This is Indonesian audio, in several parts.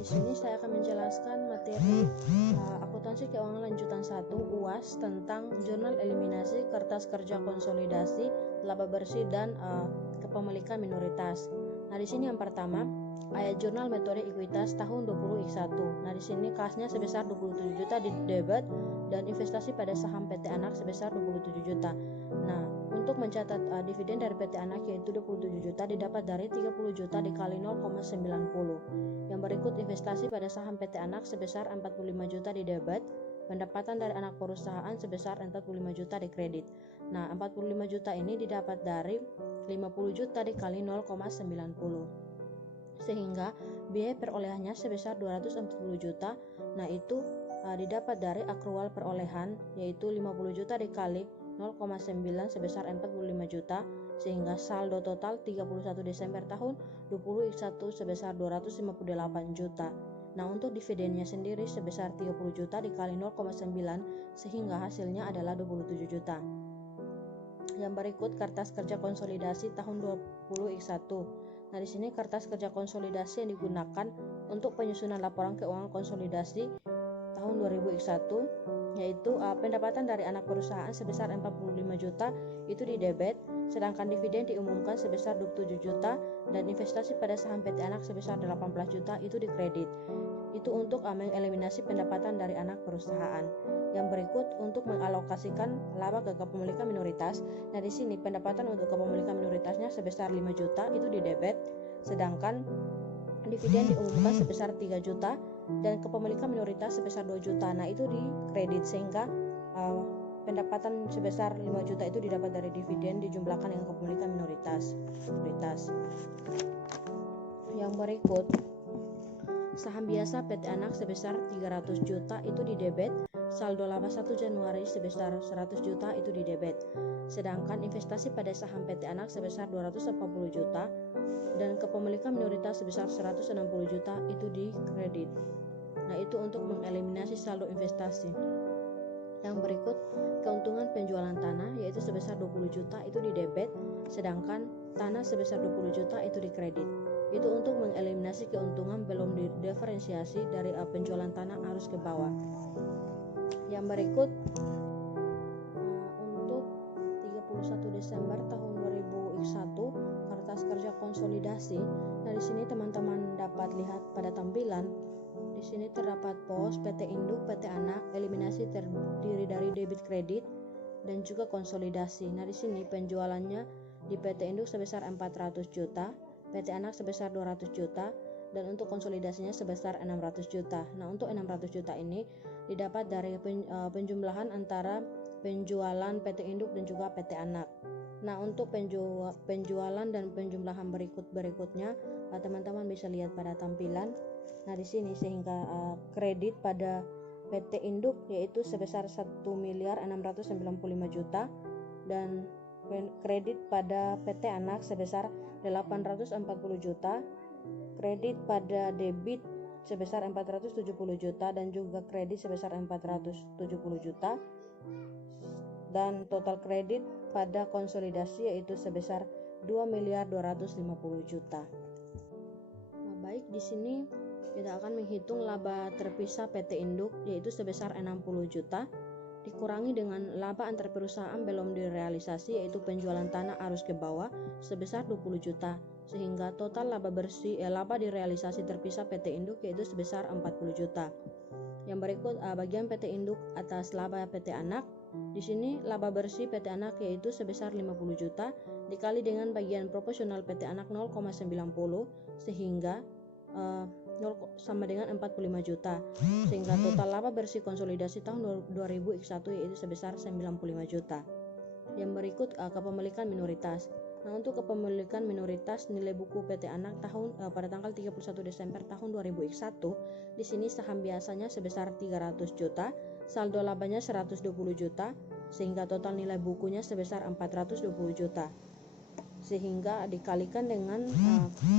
Di sini saya akan menjelaskan materi akuntansi keuangan lanjutan 1 UAS tentang jurnal eliminasi, kertas kerja konsolidasi, laba bersih dan kepemilikan minoritas. Nah, di sini yang pertama, ayat jurnal metode ekuitas tahun 20X1. Nah, di sini kasnya sebesar 27 juta di debit dan investasi pada saham PT Anak sebesar 27 juta. Nah, untuk mencatat dividen dari PT Anak yaitu 27 juta didapat dari 30 juta dikali 0,90. Yang berikut investasi pada saham PT Anak sebesar 45 juta di debit, pendapatan dari anak perusahaan sebesar 45 juta di kredit. Nah, 45 juta ini didapat dari 50 juta dikali 0,90. Sehingga biaya perolehannya sebesar 240 juta. Nah, itu didapat dari akrual perolehan yaitu 50 juta dikali 0,9 sebesar 45 juta, sehingga saldo total 31 Desember tahun 2021 sebesar 258 juta. Nah, untuk dividennya sendiri sebesar 30 juta dikali 0,9 sehingga hasilnya adalah 27 juta. Yang berikut kertas kerja konsolidasi tahun 20X1. Nah, di sini kertas kerja konsolidasi yang digunakan untuk penyusunan laporan keuangan konsolidasi tahun 20X1 yaitu pendapatan dari anak perusahaan sebesar 45 juta itu di debit, sedangkan dividen diumumkan sebesar 27 juta dan investasi pada saham PT Anak sebesar 18 juta itu di kredit. Itu untuk mengeliminasi pendapatan dari anak perusahaan. Yang berikut untuk mengalokasikan laba ke kepemilikan minoritas. Nah, di sini pendapatan untuk kepemilikan minoritasnya sebesar 5 juta itu di debit, sedangkan dividen diumumkan sebesar 3 juta dan kepemilikan minoritas sebesar 2 juta. Nah, itu di kredit sehingga pendapatan sebesar 5 juta itu didapat dari dividen dijumlahkan dengan kepemilikan minoritas. Yang berikut saham biasa PT Anak sebesar 300 juta itu di debit, saldo laba 1 Januari sebesar 100 juta itu di debit. Sedangkan investasi pada saham PT Anak sebesar 240 juta dan kepemilikan minoritas sebesar 160 juta itu di kredit. Nah, itu untuk mengeliminasi saldo investasi. Yang berikut keuntungan penjualan tanah yaitu sebesar 20 juta itu di debit, sedangkan tanah sebesar 20 juta itu di kredit. Itu untuk mengeliminasi keuntungan belum didiferensiasi dari penjualan tanah arus ke bawah. Yang berikut untuk 31 Desember tahun 2001 kertas kerja konsolidasi. Nah, di sini teman-teman dapat lihat pada tampilan. Di sini terdapat pos PT Induk, PT Anak, eliminasi terdiri dari debit kredit dan juga konsolidasi. Nah, di sini penjualannya di PT Induk sebesar 400 juta, PT Anak sebesar 200 juta dan untuk konsolidasinya sebesar 600 juta. Nah, untuk 600 juta ini didapat dari penjumlahan antara penjualan PT Induk dan juga PT Anak. Nah, untuk penjualan dan penjumlahan berikutnya teman-teman bisa lihat pada tampilan. Nah, di sini sehingga kredit pada PT Induk yaitu sebesar 1.695 juta dan kredit pada PT Anak sebesar 840 juta, kredit pada debit sebesar 470 juta dan juga kredit sebesar 470 juta dan total kredit pada konsolidasi yaitu sebesar 2.250 juta. Nah, baik, di sini kita akan menghitung laba terpisah PT Induk yaitu sebesar 60 juta dikurangi dengan laba antar perusahaan belum direalisasi yaitu penjualan tanah arus ke bawah sebesar 20 juta sehingga total laba bersih laba direalisasi terpisah PT Induk yaitu sebesar 40 juta. Yang berikut bagian PT Induk atas laba PT Anak. Di sini laba bersih PT Anak yaitu sebesar 50 juta dikali dengan bagian proporsional PT Anak 0,90 sehingga sama dengan 45 juta sehingga total laba bersih konsolidasi tahun 2000X1 yaitu sebesar 95 juta. Yang berikut kepemilikan minoritas. Nah, untuk kepemilikan minoritas nilai buku PT Anak pada tanggal 31 Desember tahun 2000X1 di sini saham biasanya sebesar 300 juta, saldo labanya 120 juta sehingga total nilai bukunya sebesar 420 juta. Sehingga dikalikan dengan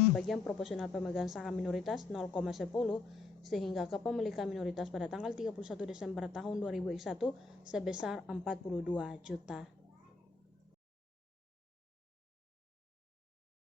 bagian proporsional pemegang saham minoritas 0,10 sehingga kepemilikan minoritas pada tanggal 31 Desember tahun 2001 sebesar 42 juta.